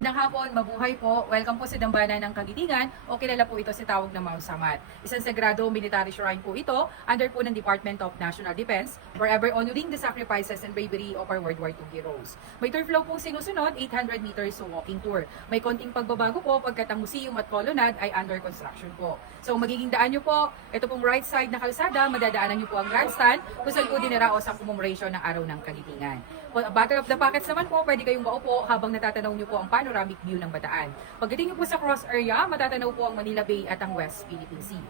Magandang hapon, mabuhay po. Welcome po sa Dambana ng Kagitingan o kilala po ito sa tawag na Mount Samat. Isang sagrado military shrine po ito under po ng Department of National Defense, forever honoring the sacrifices and bravery of our World War II heroes. May tour flow pong sinusunod, 800 meters walking tour. May konting pagbabago po pagkat ang museum at kolonad ay under construction po. So magiging daan nyo po, ito pong right side na kalsada, madadaanan nyo po ang grandstand kung saan po dinaraos ang commemoration ng Araw ng Kagitingan. Battle of the Pockets naman po, pwede kayong maupo habang natatanaw nyo po ang panoramic view ng Bataan. Pagdating nyo po sa cross area, matatanaw po ang Manila Bay at ang West Philippine Sea.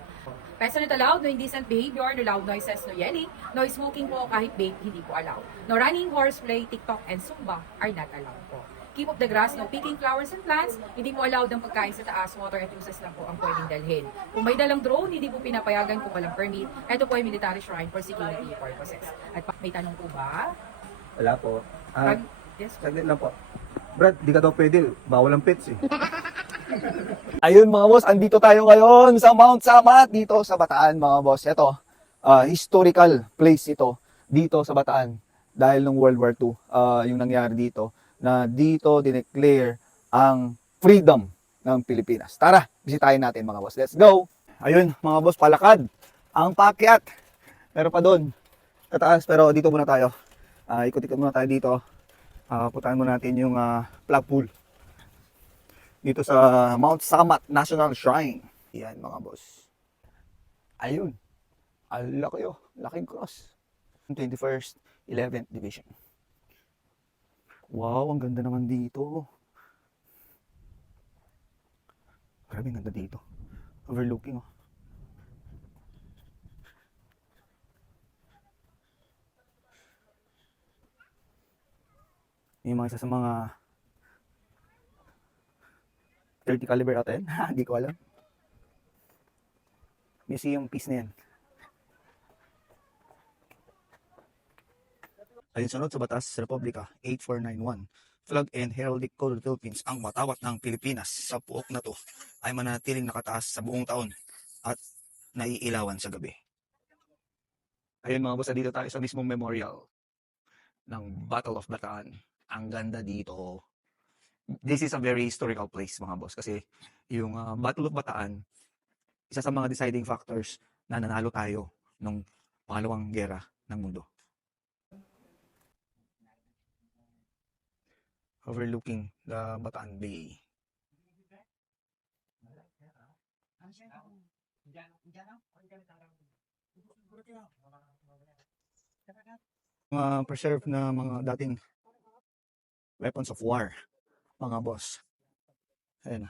Pets are not allowed, no indecent behavior, no loud noises, no yelling, no smoking po kahit vape, hindi po allowed. No running, horseplay, TikTok, and Zumba are not allowed po. Keep up the grass, no picking flowers and plants, hindi po allowed ang pagkain sa taas, water at uses lang po ang pwedeng dalhin. Kung may dalang drone, hindi po pinapayagan kung walang permit. Ito po ay military shrine for security purposes. At may tanong po ba? Wala po. Yes po. Saglit lang po. Brad, di ka daw pwede. Bawal ang pets eh. Ayun mga boss, andito tayo ngayon sa Mount Samat dito sa Bataan mga boss. Ito, historical place ito dito sa Bataan dahil nung World War II yung nangyari dito na dito dineclare ang freedom ng Pilipinas. Tara, bisitahin natin mga boss. Let's go! Ayun mga boss, palakad ang paakyat. Meron pa doon kataas pero dito muna tayo. Ikot-ikot muna tayo dito. Puntahan muna natin yung flag pool dito sa Mount Samat National Shrine. Yan mga boss. Ayun. Ang laki oh. Laking cross. 21st 11th Division. Wow, ang ganda naman dito. Grabe, ang ganda dito. Overlooking oh. Yung mga isa sa mga 30 caliber ata yan. Hindi ko alam. Museum piece na yan. Ayun, sunod sa Batas Republika 8491. Flag and Heraldic Code of the Philippines. Ang watawat ng Pilipinas sa puok na to ay manatiling nakataas sa buong taon at naiilawan sa gabi. Ayun mga boss, dito tayo sa mismong memorial ng Battle of Bataan. Ang ganda dito. This is a very historical place mga boss kasi yung Battle of Bataan, isa sa mga deciding factors na nanalo tayo nung pangalawang gera ng mundo. Overlooking the Bataan Bay. Mga preserved na mga dating weapons of war mga boss. Ayan.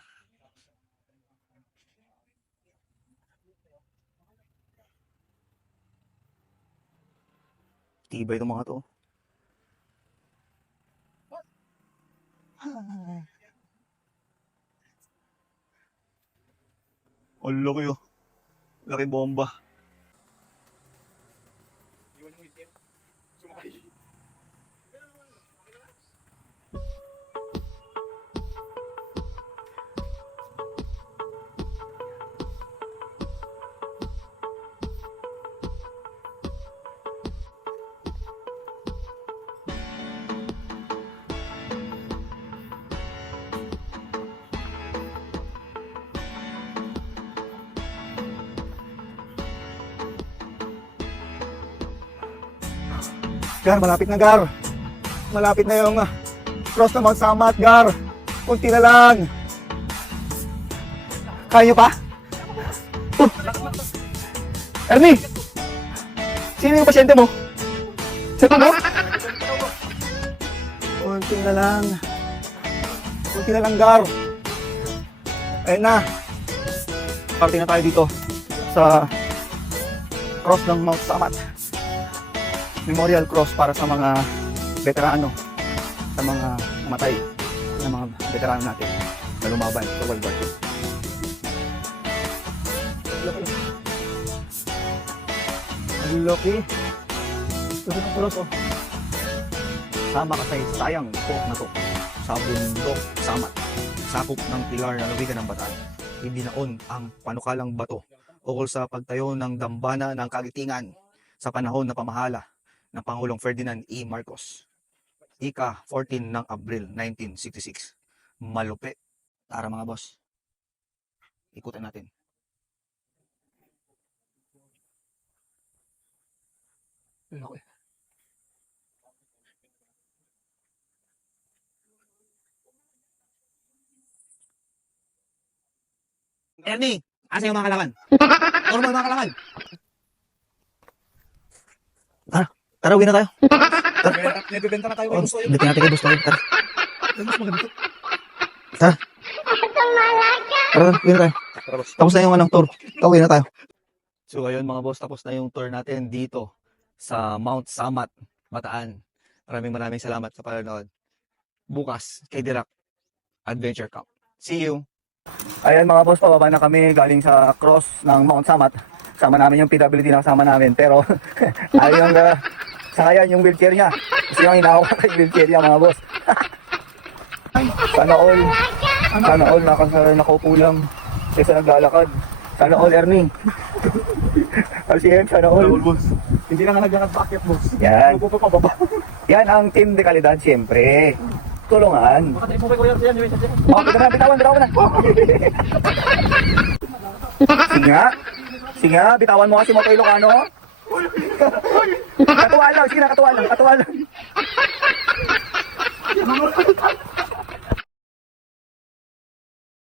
Tibay itong mga to. Ang laki oh. Laki bomba. Gar, malapit na Gar. Malapit na yung cross ng Mount Samat, Gar. Kunti na lang. Kaya nyo pa? Ernie! Sino yung pasyente mo? Sa tuno? Kunti na lang. Kunti na lang, Gar. Ayun na. Parting na tayo dito sa cross ng Mount Samat. Memorial cross para sa mga veterano, sa mga namatay, ng mga veterano natin na lumaban sa World War II. Ang laki. Ito ng cross oh. Sama ka sa sayang puok na to sa bundok Samat, sakop ng pilar na lubigan ng Bataan. Ibinaon ang panukalang bato ukol sa pagtayo ng dambana ng Kagitingan sa panahon na pamahala ng Pangulong Ferdinand E. Marcos, ika 14 ng Abril 1966. malupit. Tara mga boss. Ikutin natin. Laki. Ernie, asa yung mga kalaban? Normal mga kalaban. Tara, uwi na tayo. Nagbibenta na tayo Oh, bitin natin kay boss tayo. Tara. Tara. Tara, uwi na tayo. Tapos na yung anong tour. Uwi na tayo. So ayun mga boss, tapos na yung tour natin dito sa Mount Samat, Bataan. Maraming salamat sa panonood. Bukas, kay Dirac Adventure Camp. See you! Ayan mga boss, pababa na kami galing sa cross ng Mount Samat. Sama namin yung PWD na kasama namin. Pero ayun, sangayan yung wheelchair niya. Kasi yung hinahawak yung wheelchair niya mga boss. Sana all nakaupo lang kaysa naglalakad. Sana all, Ernie. RCM, sana all. Hindi na nga naglakad-bakit, boss. Yan. Ano po pababa? Yan ang team de kalidad, siyempre. Tulungan. Makatay po kayo yan. Okay na, bitawan na. Sige nga, bitawan mo kasi Moto Ilocano. Katuwa lang, sige na, katuwa lang.